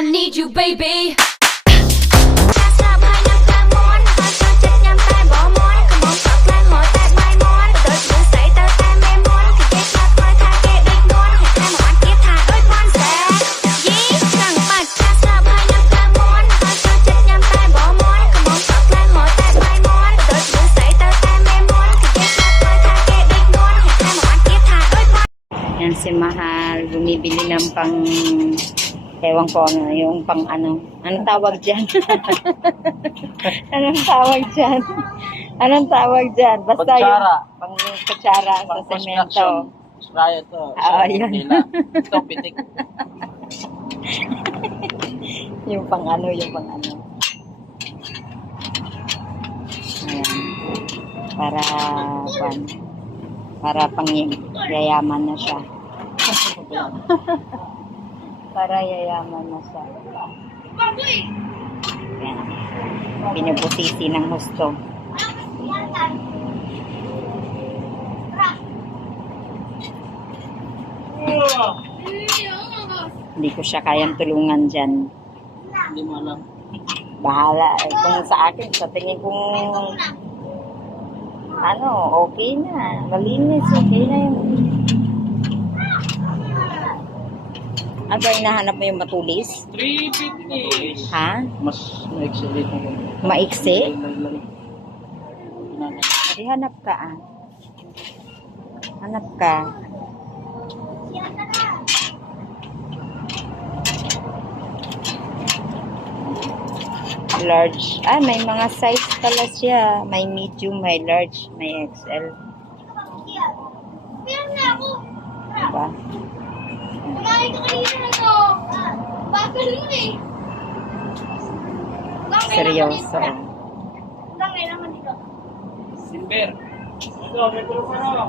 I need you baby. Yan si Mahal, bumibili ng pang, ewan ko ano, yung pang ano, anong tawag dyan? Anong tawag dyan? Anong tawag dyan? Basta Kutsara. yung pang kutsara sa semento. Spraya to. Oo, yun. Ito, pitik. Yung pang ano, yung pang ano. Ayan. Para pang yayaman na siya. Para yayaman na siya. Ayan. Pinubusisi ng husto. Hindi ko siya kayang tulungan dyan. Hindi mo alam. Bahala. Kung sa akin, sa tingin kong ano, okay na. Malinis, okay na yung... Ano ba hinahanap mo yung matulis? 350. Ha? Mas maiksi dito. Maiksi? Hindi, hanap ka ah. Hanap ka. Large. Ah, may mga size pala siya. May medium, may large, may XL. Diba? Kumain ka kanina na to. Bagal mo eh. Seryoso. Langay naman dito. Silver. Ito, may tulong ka na.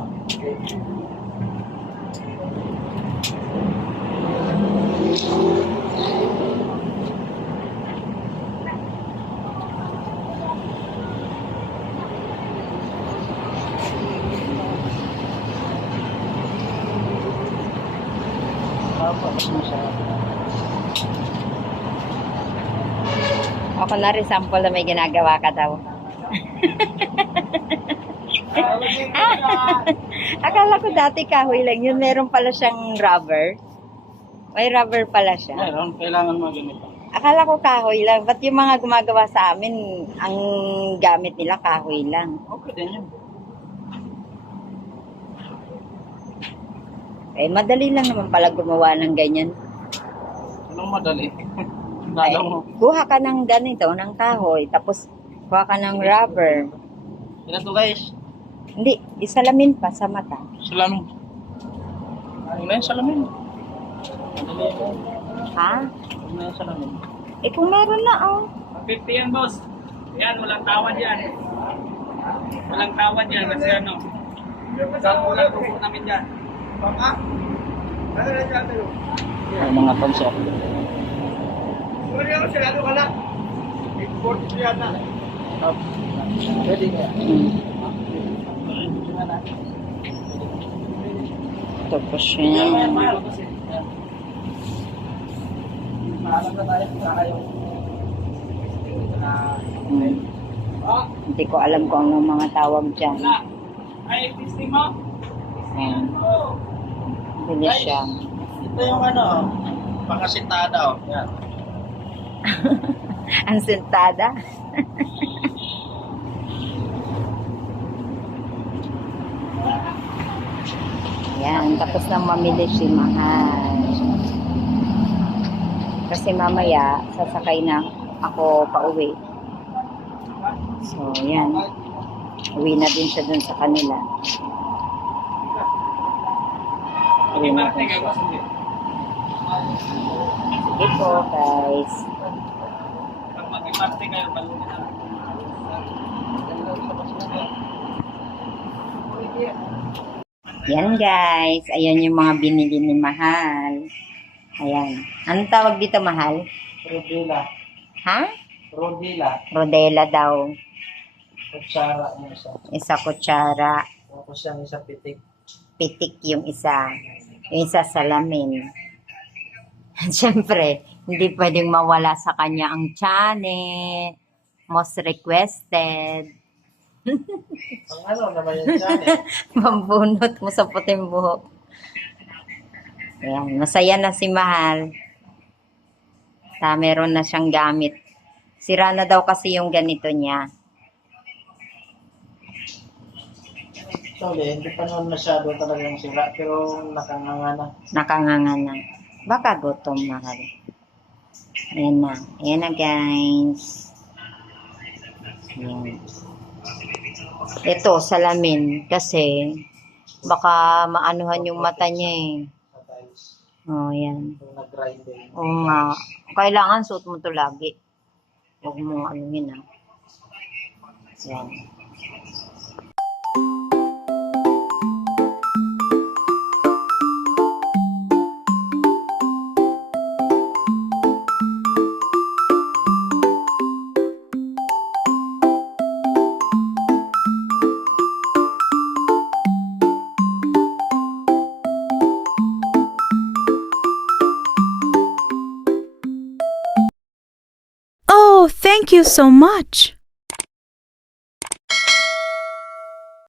Ako na rin sample na may ginagawa ka daw. Akala ko dati kahoy lang yun. Meron pala siyang rubber. May rubber pala siya. Meron, kailangan mo ganito. Akala ko kahoy lang. Ba't yung mga gumagawa sa amin, ang gamit nila kahoy lang? Okay din yun. Eh, madali lang naman pala gumawa ng ganyan. Anong madali? Ay, Lalo mo. kuha ka ng ganito, ng kahoy, tapos kuha ka ng rubber. Ilan to guys? Hindi, isalamin pa sa mata. Salamin. Ano na yung salamin? Madali yun. Ha? Ano na yung salamin? Eh, kung meron na, oh. 50 yan, boss. Yan, walang tawad yan. Walang tawad yan kasi ano. Walang tubo namin yan. Papa? Ano na siya tayo? Ay, mga concept. Pwede ako sila, ano ka na? 840 yan na. Pwede nga. Tapos yun. Maalam na tayo. Kaya Hindi ko alam kung anong mga tawag dyan. ay, testing mo? Ayan. Bilis siya. Ito yung ano, pangasintada. Yan. Ang sentada. Ayan, tapos na mamili si Mahal. Kasi mamaya, sasakay na ako pauwi. So, yan. Uwi na din siya dun sa kanila. Sige po, guys. Pag mag-imarte kayo, balong na. Yan, guys. Ayan yung mga binili ni Mahal. Ayan. Anong tawag dito, Mahal? Rodela. Ha? Rodela. Rodela daw. Kutsara yung isa. Isa kutsara. Tapos yung isa pitik. Pitik yung isa. Yung isa salamin. Siyempre, Hindi pwedeng mawala sa kanya ang channel. Most requested. Ang ano naman yan dyan eh. Mambunot mo sa puting buhok. Ayan, masaya na si Mahal. Meron na siyang gamit. Sira na daw kasi yung ganito niya. Actually, hindi pa naman masyado talagang sira, pero nakanganga na. Nakanganga na. Baka gutom, Mahal. Ayan na. Ayan na, guys. Ayan. Ito, salamin. Kasi, baka maanuhan yung mata niya eh. Matiles. Oh, yan. Yung nag-grind eh. Oo nga. Kailangan suot mo to lagi. Huwag mo anuhin ah. Yan. Oh, thank you so much.